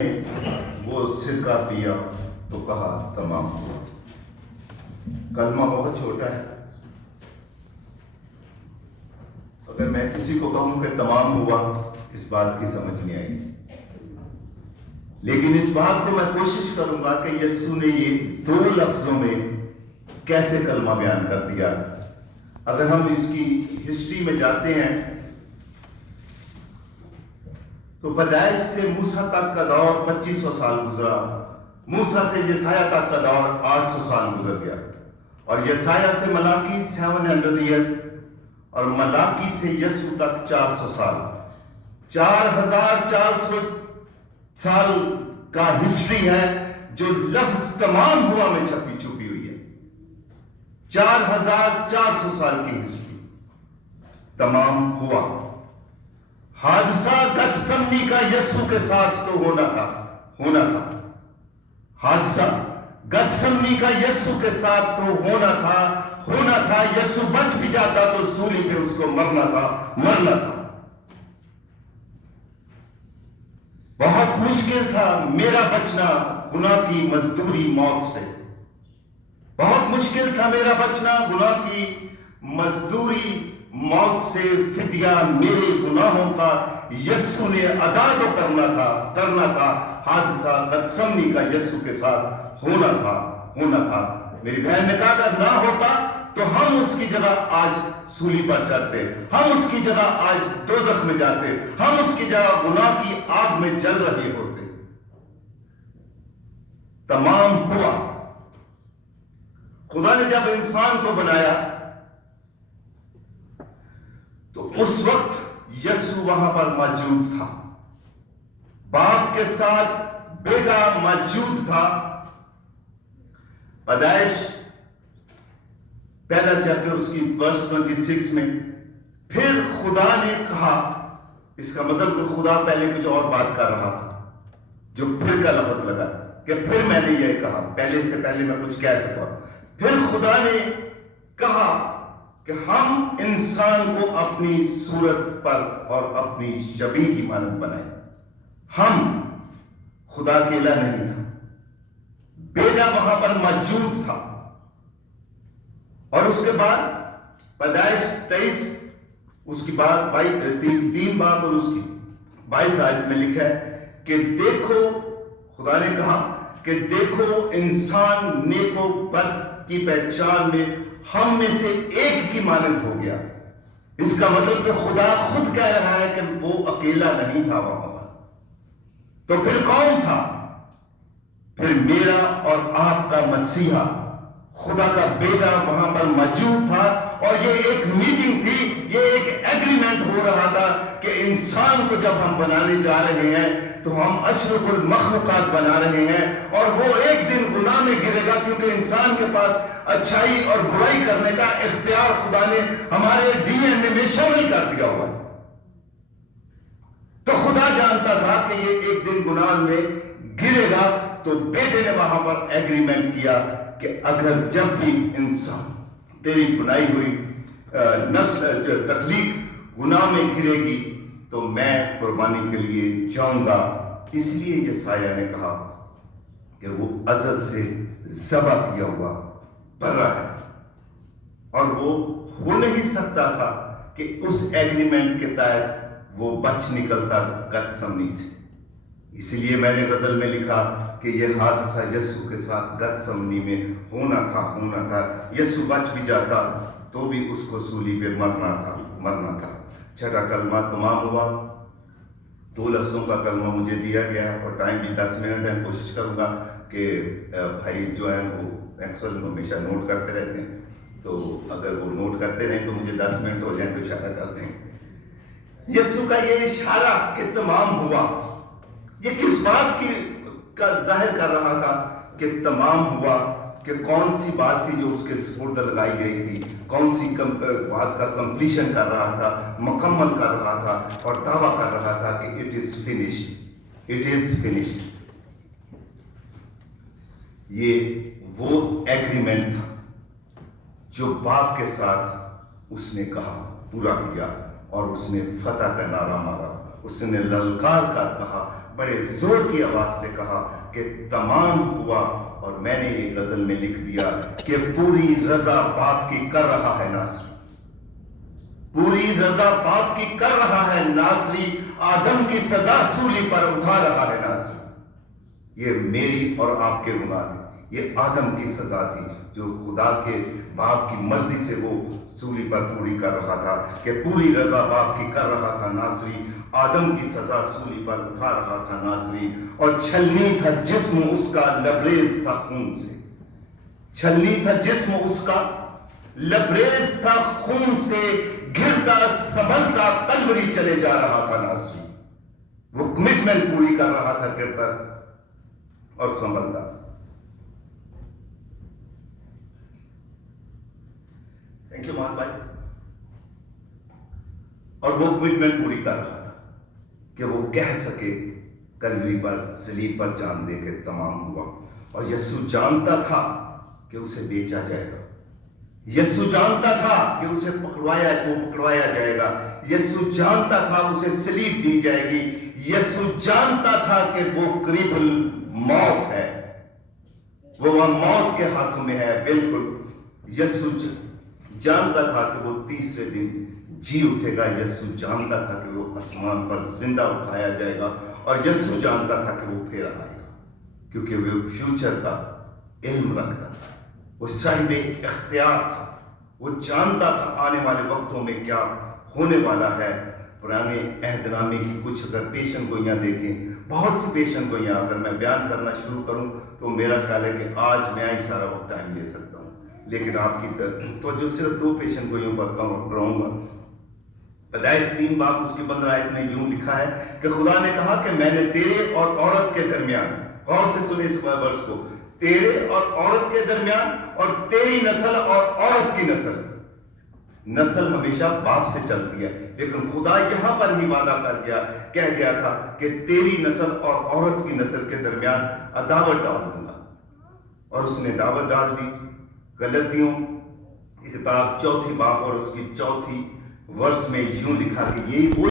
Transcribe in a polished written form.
وہ سرکہ پیا تو کہا تمام ہوا۔ کلمہ بہت چھوٹا ہے، اگر میں کسی کو کہوں کہ تمام ہوا اس بات کی سمجھ نہیں آئی، لیکن اس بات کو میں کوشش کروں گا کہ یسوع نے یہ 2 لفظوں میں کیسے کلمہ بیان کر دیا۔ اگر ہم اس کی ہسٹری میں جاتے ہیں تو پیدائش سے موسیٰ تک کا دور 2500 سال گزرا، موسیٰ سے یسایہ تک کا دور 800 سال گزر گیا، اور یسایہ سے ملاکی 700 ایئر، اور ملاکی سے یسوع تک 400 سال، 4400 سال کا ہسٹری ہے جو لفظ تمام ہوا میں چھپی چھپی ہوئی ہے۔ 4400 سال کی ہسٹری، تمام ہوا۔ حادثہ گتسمنی کا یسوع کے ساتھ تو ہونا تھا، حادثہ گتسمنی کا یسوع کے ساتھ تو ہونا تھا، یسوع بچ بھی جاتا تو سولی پہ اس کو مرنا تھا۔ بہت مشکل تھا میرا بچنا گناہ کی مزدوری موت سے، بہت مشکل تھا میرا بچنا گناہ کی مزدوری موت سے، فدیہ میرے گناہوں کا یسوع نے ادا تو کرنا تھا۔ حادثہ گتسمنی کا یسوع کے ساتھ ہونا تھا۔ میری بہن نے کہا اگر نہ ہوتا تو ہم اس کی جگہ آج سولی پر چڑھتے، ہم اس کی جگہ آج دوزخ میں جاتے، ہم اس کی جگہ گناہ کی آگ میں جل رہے ہوتے۔ تمام ہوا۔ خدا نے جب انسان کو بنایا تو اس وقت یسوع وہاں پر موجود تھا، باپ کے ساتھ بیٹا موجود تھا۔ پیدائش پہلا چیپٹر اس کی ورس 26 میں پھر خدا نے کہا، اس کا مطلب کہ خدا پہلے کچھ اور بات کر رہا تھا، جو پھر کا لفظ لگا کہ پھر میں نے یہ کہا، پہلے سے پہلے میں کچھ کہہ سکا۔ پھر خدا نے کہا کہ ہم انسان کو اپنی صورت پر اور اپنی شبیہ کی مانند بنائیں۔ ہم، خدا اکیلا نہیں تھا، بیٹا وہاں پر موجود تھا۔ اور اس کے بعد پیدائش 23 اس کی بات 3 باب اور اس کی 22 آیت میں لکھا ہے کہ دیکھو، خدا نے کہا کہ دیکھو انسان نیک و بد کی پہچان میں ہم میں سے ایک کی مانند ہو گیا۔ اس کا مطلب کہ خدا خود کہہ رہا ہے کہ وہ اکیلا نہیں تھا وہاں پر۔ تو پھر کون تھا؟ پھر میرا اور آپ کا مسیحا، خدا کا بیٹا وہاں پر موجود تھا، اور یہ ایک میٹنگ تھی، یہ ایک ایگریمنٹ ہو رہا تھا کہ انسان کو جب ہم بنانے جا رہے ہیں تو ہم اشرف المخلوقات بنا رہے ہیں، اور وہ ایک دن گناہ میں گرے گا، کیونکہ انسان کے پاس اچھائی اور برائی کرنے کا اختیار خدا نے ہمارے ڈی این اے میں شامل کر دیا ہوا ہے۔ تو خدا جانتا تھا کہ یہ ایک دن گناہ میں گرے گا، تو بیٹے نے وہاں پر ایگریمنٹ کیا کہ اگر جب بھی انسان تیری بنائی ہوئی نسل تخلیق گناہ میں گرے گی تو میں قربانی کے لیے جاؤں گا۔ اس لیے یسایہ نے کہا کہ وہ ازل سے ذبح کیا ہوا برا ہے، اور وہ ہو نہیں سکتا تھا کہ اس ایگریمنٹ کے تحت وہ بچ نکلتا گتسمنی سے۔ اسی لیے میں نے غزل میں لکھا کہ یہ حادثہ یسوع کے ساتھ گتسمنی میں ہونا تھا۔ یسوع بچ بھی جاتا تو بھی اس کو سولی پہ مرنا تھا۔ چھٹا کلمہ تمام ہوا۔ 2 لفظوں کا کلمہ مجھے دیا گیا، اور ٹائم بھی 10 منٹ ہے۔ کوشش کروں گا کہ بھائی جو ہیں وہ ایکچوئل ہمیشہ نوٹ کرتے رہتے ہیں، تو اگر وہ نوٹ کرتے رہیں تو مجھے 10 منٹ ہو جائیں تو اشارہ کر دیں۔ یسوع کا یہ اشارہ کہ تمام ہوا، یہ کس بات کا ظاہر کر رہا تھا کہ تمام ہوا؟ کہ کون سی بات تھی جو اس کے سپرد لگائی گئی تھی، کون سی بات کا کمپلیشن کر رہا تھا، مکمل کر رہا تھا، اور دعویٰ کر رہا تھا کہ اٹ از فنشڈ۔ یہ وہ ایگریمنٹ تھا جو باپ کے ساتھ اس نے کہا، پورا کیا، اور اس نے فتح کا نعرہ مارا، اس نے للکار کر کہا بڑے زور کی آواز سے کہا کہ تمام ہوا، اور میں نے یہ غزل میں لکھ دیا کہ پوری رضا باپ کی کر رہا ہے ناصری، پوری رضا باپ کی کر رہا ہے ناصری، آدم کی سزا سولی پر اٹھا رہا ہے ناصری۔ یہ میری اور آپ کے گناہ تھے، یہ آدم کی سزا تھی جو خدا کے باپ کی مرضی سے وہ سولی پر پوری کر رہا تھا، کہ پوری رضا باپ کی کر رہا تھا ناصری، آدم کی سزا سولی پر اٹھا رہا تھا ناصری، اور چھلنی تھا جسم اس کا لبریز تھا خون سے، چھلنی تھا جسم اس کا لبریز تھا خون سے، گرتا سنبھلتا تلوری چلے جا رہا تھا ناصری، وہ کمٹمنٹ پوری کر رہا تھا، گرتا اور سنبھلتا۔ تھینک یو مان بھائی۔ اور وہ کمٹمنٹ پوری کر رہا تھا کہ وہ کہہ سکے کلوری پر صلیب پر جان دے کے تمام ہوا، اور یسوع جانتا تھا کہ اسے بیچا جائے گا، یسوع جانتا تھا کہ اسے پکڑوایا جائے گا، یسوع جانتا تھا اسے صلیب دی جائے گی، یسوع جانتا تھا کہ وہ قریب الموت ہے، وہ وہاں موت کے ہاتھوں میں ہے، بالکل۔ یسوع جانتا تھا کہ وہ تیسرے دن جی اٹھے گا، یسوع جانتا تھا کہ وہ آسمان پر زندہ اٹھایا جائے گا، اور یسوع جانتا تھا کہ وہ پھر آئے گا، کیونکہ وہ فیوچر کا علم رکھتا تھا، وہ صاحب اختیار تھا، وہ جانتا تھا آنے والے وقتوں میں کیا ہونے والا ہے۔ پرانے عہد نامے کی کچھ اگر پیشن گوئیاں دیکھیں، بہت سی پیشن گوئیاں اگر میں بیان کرنا شروع کروں تو میرا خیال ہے کہ آج میں ہی سارا وقت ٹائم لے سکتا ہوں، لیکن آپ کی توجہ صرف 2 پیشن گوئیوں پر کروں گا۔ پیدائش 3 باب اس کی 15 آیت میں یوں لکھا ہے کہ خدا نے کہا کہ میں نے تیرے اور عورت کے درمیان، غور سے سنے اس ورس کو، تیرے اور عورت کے درمیان، اور تیری نسل اور عورت کی نسل، نسل ہمیشہ باپ سے چلتی ہے، لیکن خدا یہاں پر ہی وعدہ کہہ گیا تھا کہ تیری نسل اور عورت کی نسل کے درمیان عداوت ڈال دوں گا، اور اس نے دعوت ڈال دی۔ غلطیوں کی کتاب 4 باب اور اس کی 4 ورس میں یوں لکھا کہ یہ وہ